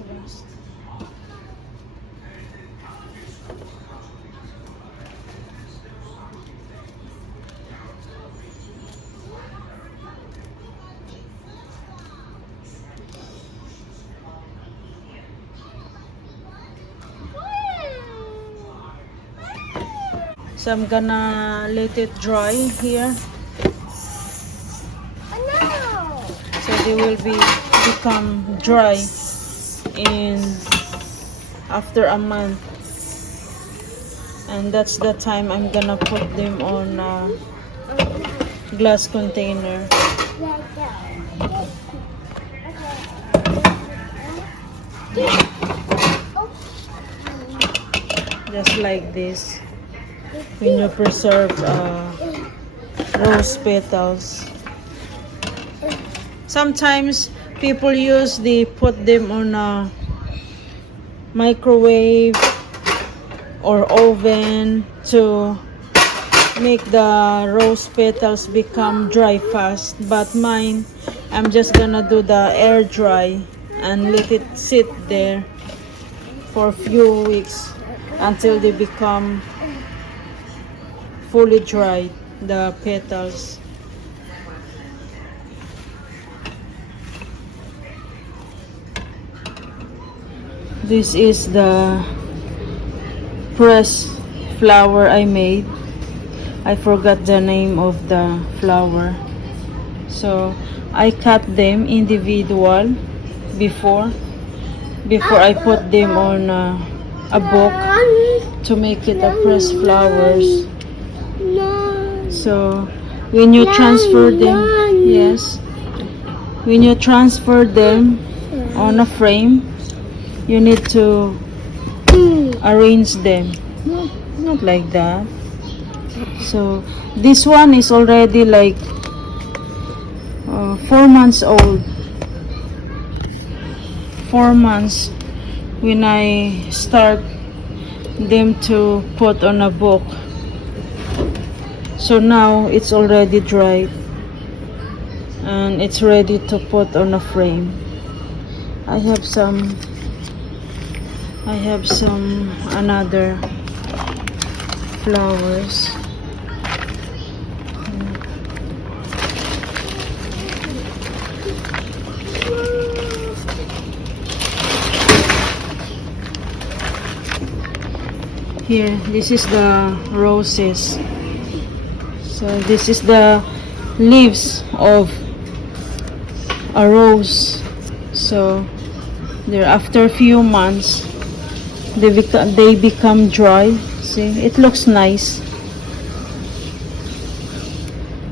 to rest. So I'm gonna let it dry here. So they will become dry in after a month. And that's the time I'm gonna put them on a glass container. Just like this. When you preserve rose petals. Sometimes people put them on a microwave or oven to make the rose petals become dry fast. But mine, I'm just gonna do the air dry and let it sit there for a few weeks until they become fully dried, the petals. This is the pressed flower I made. I forgot the name of the flower. So I cut them individual before I put them on a book to make it a pressed flowers. So when you transfer them, yes, when you transfer them on a frame, you need to arrange them, not like that. So this one is already like 4 months old. 4 months when I start them to put on a book. So now it's already dried and it's ready to put on a frame. I have some another flowers. Here, this is the roses. So this is the leaves of a rose. So there, after a few months, they become dry. See, it looks nice,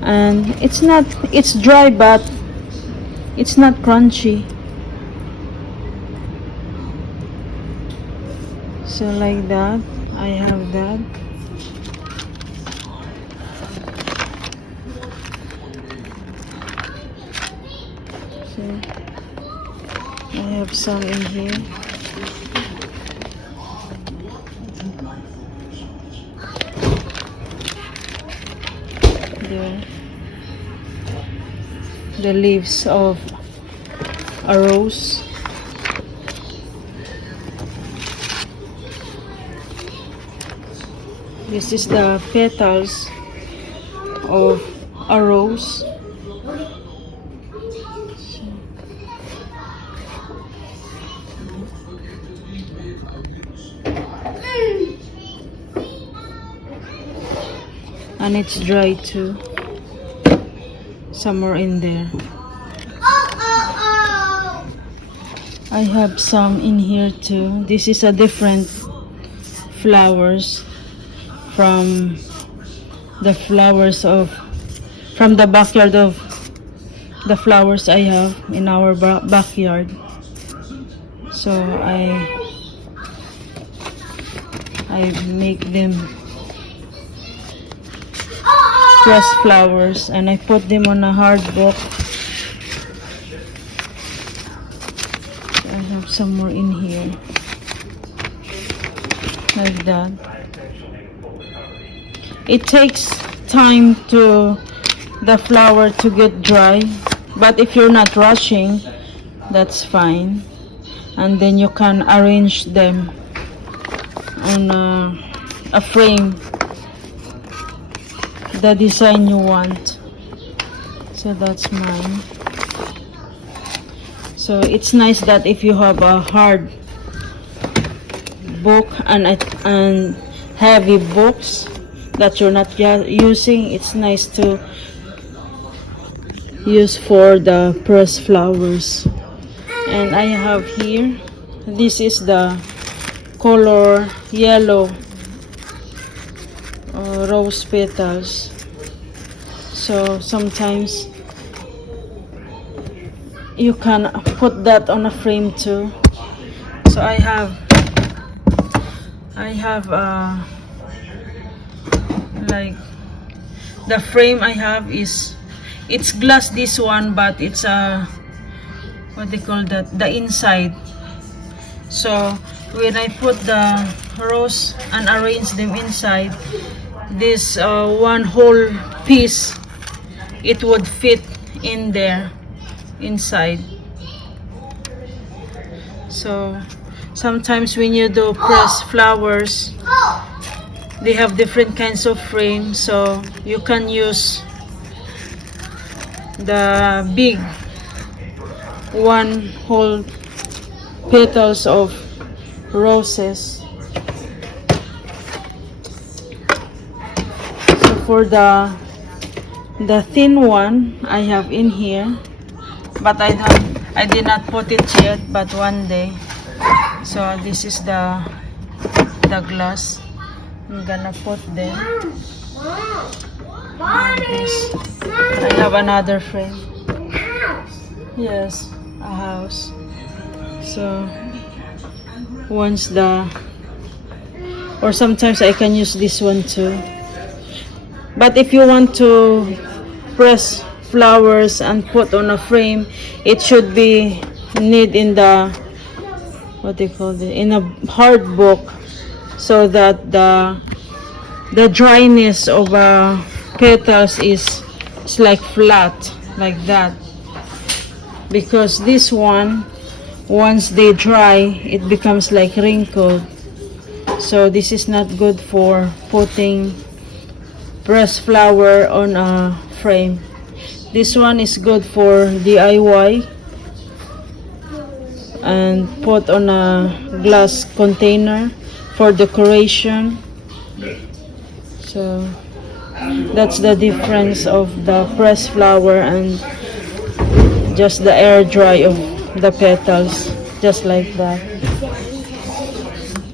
and it's dry, but it's not crunchy. So like that, I have that. I have some in here. There. The leaves of a rose. This is the petals of a rose. And it's dry too, somewhere in there. I have some in here too. This is a different flowers from the backyard of the flowers I have in our backyard. So I make them pressed flowers and I put them on a hard book. I have some more in here, like that. It takes time to the flower to get dry, but if you're not rushing, that's fine. and then you can arrange them on a frame, the design you want. So that's mine. So it's nice that if you have a hard book and heavy books that you're not using, it's nice to use for the pressed flowers. And I have here, this is the color yellow rose petals. So sometimes you can put that on a frame too. So I have like the frame I have is, it's glass, this one, but it's what they call that, the inside. So when I put the rose and arrange them inside, this one whole piece, it would fit in there inside. So sometimes when you do press flowers, they have different kinds of frame, so you can use the big one whole petals of roses. So for the thin one I have in here, but I did not put it yet, but one day. So this is the glass I'm gonna put there. And this, I have another frame. Yes, a house. So once or sometimes I can use this one too. But if you want to press flowers and put on a frame, it should be knit in the, what they call it, in a hard book, so that the dryness of petals is like flat, like that. Because this one, once they dry, it becomes like wrinkled. So this is not good for putting pressed flower on a frame. This one is good for DIY and put on a glass container for decoration. So that's the difference of the pressed flower and just the air dry of the petals, just like that.